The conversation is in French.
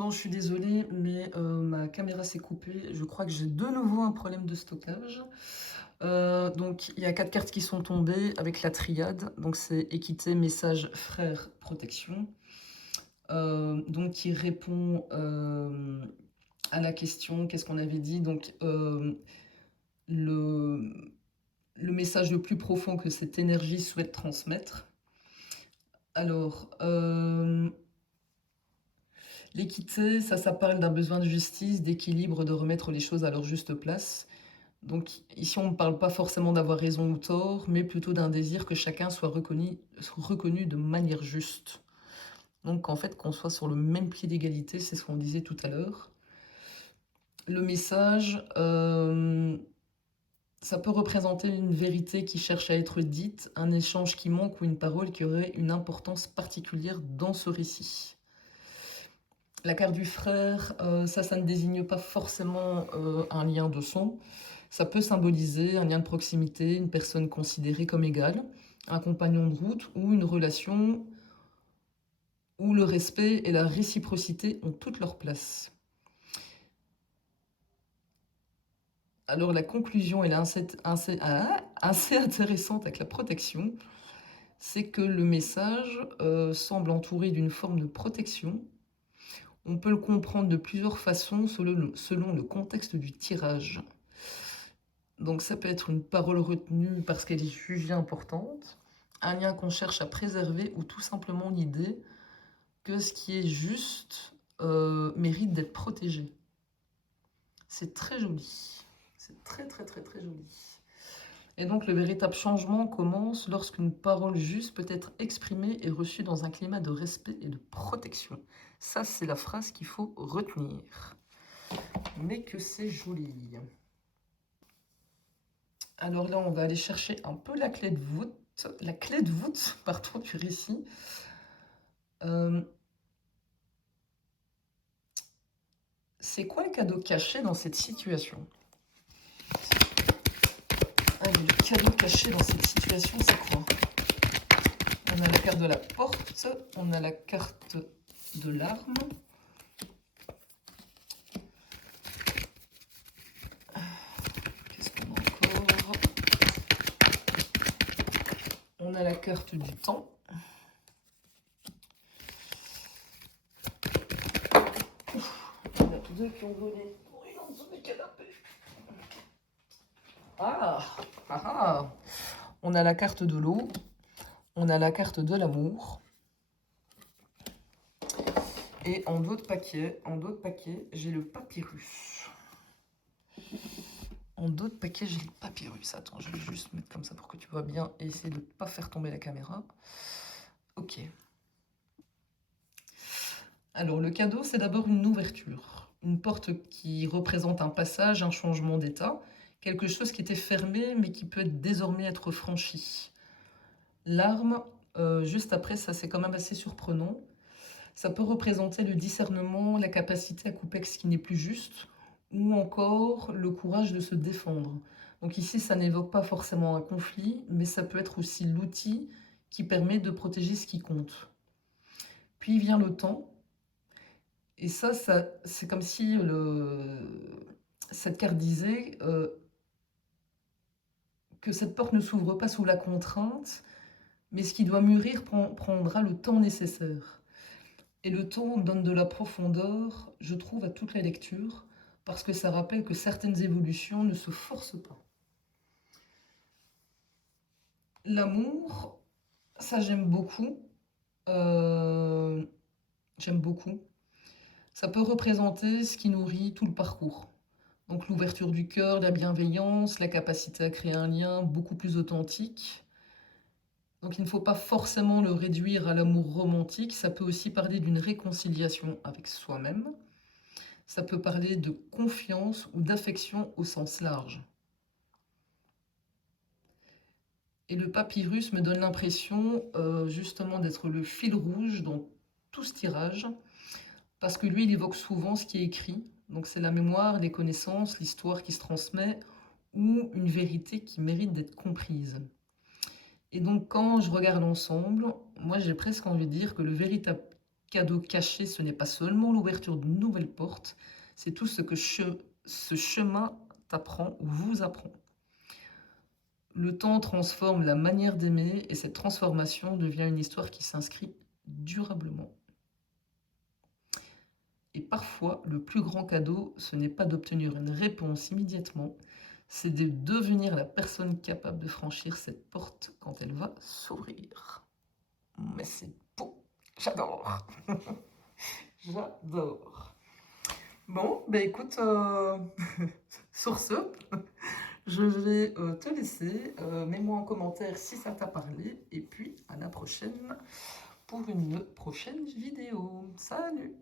Bon, je suis désolée, mais ma caméra s'est coupée. Je crois que j'ai de nouveau un problème de stockage. Donc, il y a 4 cartes qui sont tombées avec la triade. Donc, c'est équité, message, frère, protection. Donc, qui répond à la question, qu'est-ce qu'on avait dit? Donc, le, le message le plus profond que cette énergie souhaite transmettre. Alors, l'équité, ça parle d'un besoin de justice, d'équilibre, de remettre les choses à leur juste place. Donc ici, on ne parle pas forcément d'avoir raison ou tort, mais plutôt d'un désir que chacun soit reconnu de manière juste. Donc en fait, qu'on soit sur le même pied d'égalité, c'est ce qu'on disait tout à l'heure. Le message, ça peut représenter une vérité qui cherche à être dite, un échange qui manque ou une parole qui aurait une importance particulière dans ce récit. La carte du frère, ça ne désigne pas forcément un lien de sang. Ça peut symboliser un lien de proximité, une personne considérée comme égale, un compagnon de route ou une relation où le respect et la réciprocité ont toute leur place. Alors la conclusion, elle est assez intéressante avec la protection, c'est que le message semble entouré d'une forme de protection. On peut le comprendre de plusieurs façons selon le contexte du tirage. Donc ça peut être une parole retenue parce qu'elle est jugée importante, un lien qu'on cherche à préserver ou tout simplement l'idée que ce qui est juste mérite d'être protégé. C'est très joli. C'est très très très très joli. Et donc le véritable changement commence lorsqu'une parole juste peut être exprimée et reçue dans un climat de respect et de protection. Ça, c'est la phrase qu'il faut retenir. Mais que c'est joli. Alors là, on va aller chercher un peu la clé de voûte, pardon, du récit. C'est quoi le cadeau caché dans cette situation? Allez, le cadeau caché dans cette situation, c'est quoi? On a la carte de la porte, on a la carte de l'arme. Qu'est-ce qu'on a encore? On a la carte du temps. Il y en a tous deux qui ont volé. Dans sous mes canapés. Ah. On a la carte de l'eau. On a la carte de l'amour. Et en d'autres paquets, j'ai le papyrus. En d'autres paquets, j'ai le papyrus. Attends, je vais juste mettre comme ça pour que tu vois bien et essayer de ne pas faire tomber la caméra. Ok. Alors, le cadeau, c'est d'abord une ouverture. Une porte qui représente un passage, un changement d'état. Quelque chose qui était fermé, mais qui peut désormais être franchi. L'arme, juste après, ça c'est quand même assez surprenant. Ça peut représenter le discernement, la capacité à couper ce qui n'est plus juste, ou encore le courage de se défendre. Donc ici, ça n'évoque pas forcément un conflit, mais ça peut être aussi l'outil qui permet de protéger ce qui compte. Puis vient le temps, et ça c'est comme si cette carte disait que cette porte ne s'ouvre pas sous la contrainte, mais ce qui doit mûrir prendra le temps nécessaire. Et le temps donne de la profondeur, je trouve, à toute la lecture, parce que ça rappelle que certaines évolutions ne se forcent pas. L'amour, ça j'aime beaucoup. J'aime beaucoup. Ça peut représenter ce qui nourrit tout le parcours. Donc l'ouverture du cœur, la bienveillance, la capacité à créer un lien beaucoup plus authentique. Donc il ne faut pas forcément le réduire à l'amour romantique, ça peut aussi parler d'une réconciliation avec soi-même. Ça peut parler de confiance ou d'affection au sens large. Et le papyrus me donne l'impression justement d'être le fil rouge dans tout ce tirage, parce que lui, il évoque souvent ce qui est écrit. Donc c'est la mémoire, les connaissances, l'histoire qui se transmet, ou une vérité qui mérite d'être comprise. Et donc quand je regarde l'ensemble, moi j'ai presque envie de dire que le véritable cadeau caché, ce n'est pas seulement l'ouverture d'une nouvelle porte, c'est tout ce que ce chemin t'apprend ou vous apprend. Le temps transforme la manière d'aimer et cette transformation devient une histoire qui s'inscrit durablement. Et parfois, le plus grand cadeau, ce n'est pas d'obtenir une réponse immédiatement, c'est de devenir la personne capable de franchir cette porte quand elle va s'ouvrir. Mais c'est beau, j'adore, j'adore. Bon, bah écoute, sur ce, je vais te laisser. Mets-moi en commentaire si ça t'a parlé. Et puis à la prochaine pour une prochaine vidéo. Salut!